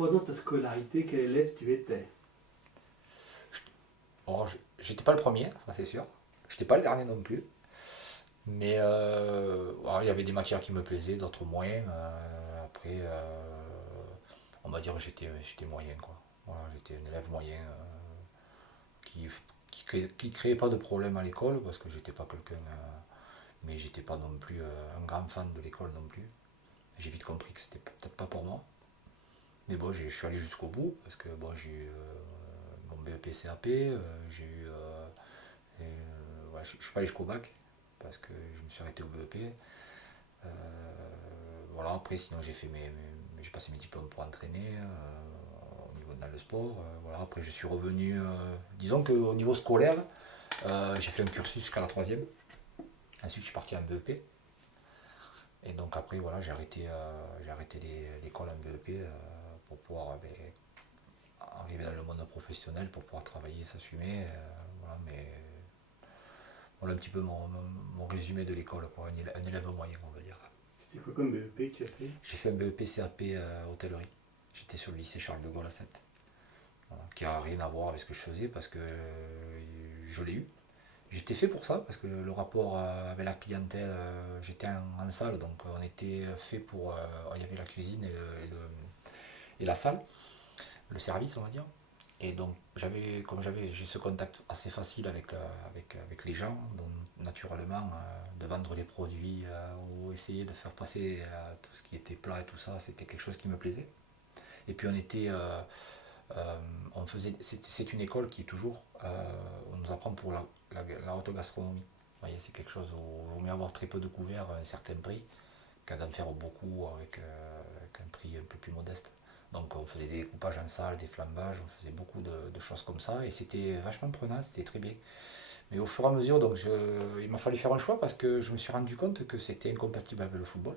Pendant ta scolarité, quel élève tu étais? Bon, j'étais pas le premier, ça c'est sûr. J'étais pas le dernier non plus. Mais il y avait des matières qui me plaisaient, d'autres moins. Après, on va dire que j'étais moyen, quoi. Voilà, j'étais un élève moyen qui, qui créait pas de problème à l'école parce que j'étais pas quelqu'un. Mais j'étais pas non plus un grand fan de l'école non plus. J'ai vite compris que c'était peut-être pas pour moi. Mais bon, je suis allé jusqu'au bout parce que bon, j'ai eu mon BEP CAP, j'ai eu. Ouais, je suis pas allé jusqu'au bac parce que je me suis arrêté au BEP. Euh, voilà, après, sinon, j'ai passé mes diplômes pour entraîner au niveau de dans le sport. Voilà, après, je suis revenu. Disons qu'au niveau scolaire, j'ai fait un cursus jusqu'à la troisième. Ensuite, je suis parti en BEP. Et donc, après, voilà, j'ai arrêté l'école en BEP pour pouvoir arriver dans le monde professionnel, pour pouvoir travailler, s'assumer. Voilà, mais voilà un petit peu mon résumé de l'école, quoi. Un élève moyen, on va dire. C'était quoi comme BEP que tu as fait? J'ai fait un BEP CAP hôtellerie. J'étais sur le lycée Charles de Gaulle à 7. Voilà, qui a rien à voir avec ce que je faisais parce que je l'ai eu. J'étais fait pour ça parce que le rapport avec la clientèle, j'étais en salle donc on était fait pour. Il y avait la cuisine et la salle, le service on va dire. Et donc j'ai ce contact assez facile avec les gens, donc naturellement de vendre des produits ou essayer de faire passer tout ce qui était plat et tout ça, c'était quelque chose qui me plaisait. Et puis on faisait, c'est une école qui est toujours, on nous apprend pour la haute gastronomie. Vous voyez, c'est quelque chose où il vaut mieux avoir très peu de couverts à un certain prix qu'à d'en faire beaucoup avec un prix un peu plus modeste. Donc on faisait des découpages en salle, des flambages, on faisait beaucoup de choses comme ça et c'était vachement prenant, c'était très bien. Mais au fur et à mesure, il m'a fallu faire un choix parce que je me suis rendu compte que c'était incompatible avec le football.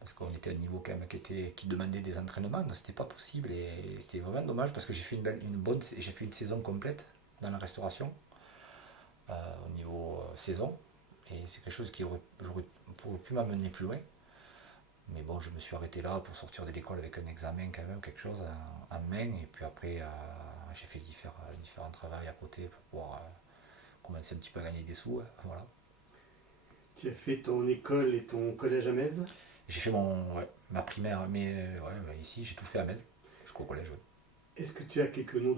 Parce qu'on était à un niveau quand même qui demandait des entraînements, donc c'était pas possible et c'était vraiment dommage parce que j'ai fait une saison complète dans la restauration au niveau saison et c'est quelque chose qui j'aurais pu m'amener plus loin. Mais bon, je me suis arrêté là pour sortir de l'école avec un examen quand même, quelque chose en main. Et puis après, j'ai fait différents travaux à côté pour pouvoir commencer un petit peu à gagner des sous. Voilà. Tu as fait ton école et ton collège à Metz? J'ai fait ma primaire, mais ouais, bah, ici j'ai tout fait à Metz, jusqu'au collège. Ouais. Est-ce que tu as quelques noms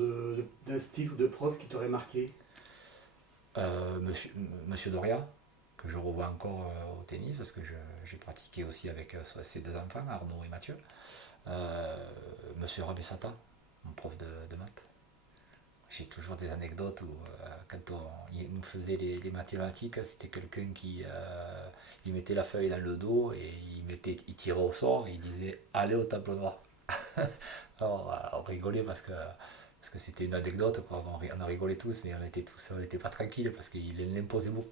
d'instit ou de profs qui t'auraient marqué? Monsieur Doria, que je revois encore au tennis, parce que j'ai pratiqué aussi avec ses deux enfants, Arnaud et Mathieu. Monsieur Rabessata, mon prof de maths. J'ai toujours des anecdotes où il nous faisait les mathématiques, c'était quelqu'un qui il mettait la feuille dans le dos et il tirait au sort et il disait allez au tableau noir. Alors on rigolait parce que c'était une anecdote, quoi. On a rigolé tous, mais on n'était pas tranquille parce qu'il l'imposait beaucoup.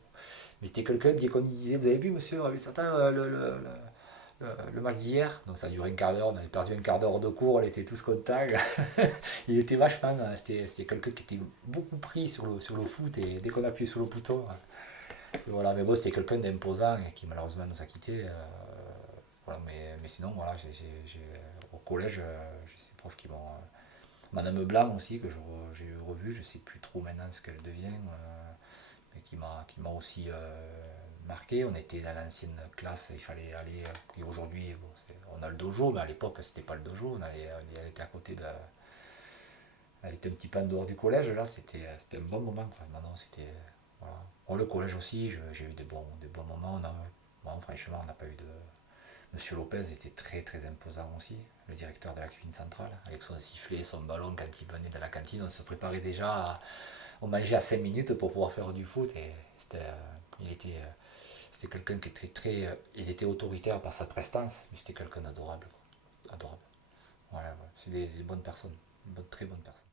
Mais c'était quelqu'un qu'on disait vous avez vu monsieur Rabessata le match d'hier, donc ça a duré un quart d'heure, on avait perdu un quart d'heure de cours, on était tous contents. Il était vachement, c'était quelqu'un qui était beaucoup pris sur le foot et dès qu'on appuyait sur le bouton, voilà, mais bon, c'était quelqu'un d'imposant et qui malheureusement nous a quittés. Voilà, mais sinon, voilà, au collège, j'ai ces profs qui m'ont. Madame Blanc aussi, que j'ai revu, je sais plus trop maintenant ce qu'elle devient, mais qui m'a aussi marqué. On était dans l'ancienne classe, il fallait aller. Et aujourd'hui, bon, on a le dojo, mais à l'époque, c'était pas le dojo, elle était à côté de. Elle était un petit peu en dehors du collège, là, c'était un bon moment. Quoi. Non, non, c'était. Voilà. Bon, le collège aussi, j'ai eu des bons moments. Bon, franchement, on n'a pas eu de. Monsieur Lopez était très très imposant aussi, le directeur de la cuisine centrale, avec son sifflet, son ballon quand il venait de la cantine. On se préparait déjà, on mangeait à 5 minutes pour pouvoir faire du foot. Et c'était quelqu'un qui était il était autoritaire par sa prestance, mais c'était quelqu'un d'adorable. Adorable. Voilà, ouais. C'est des bonnes personnes, très bonnes personnes.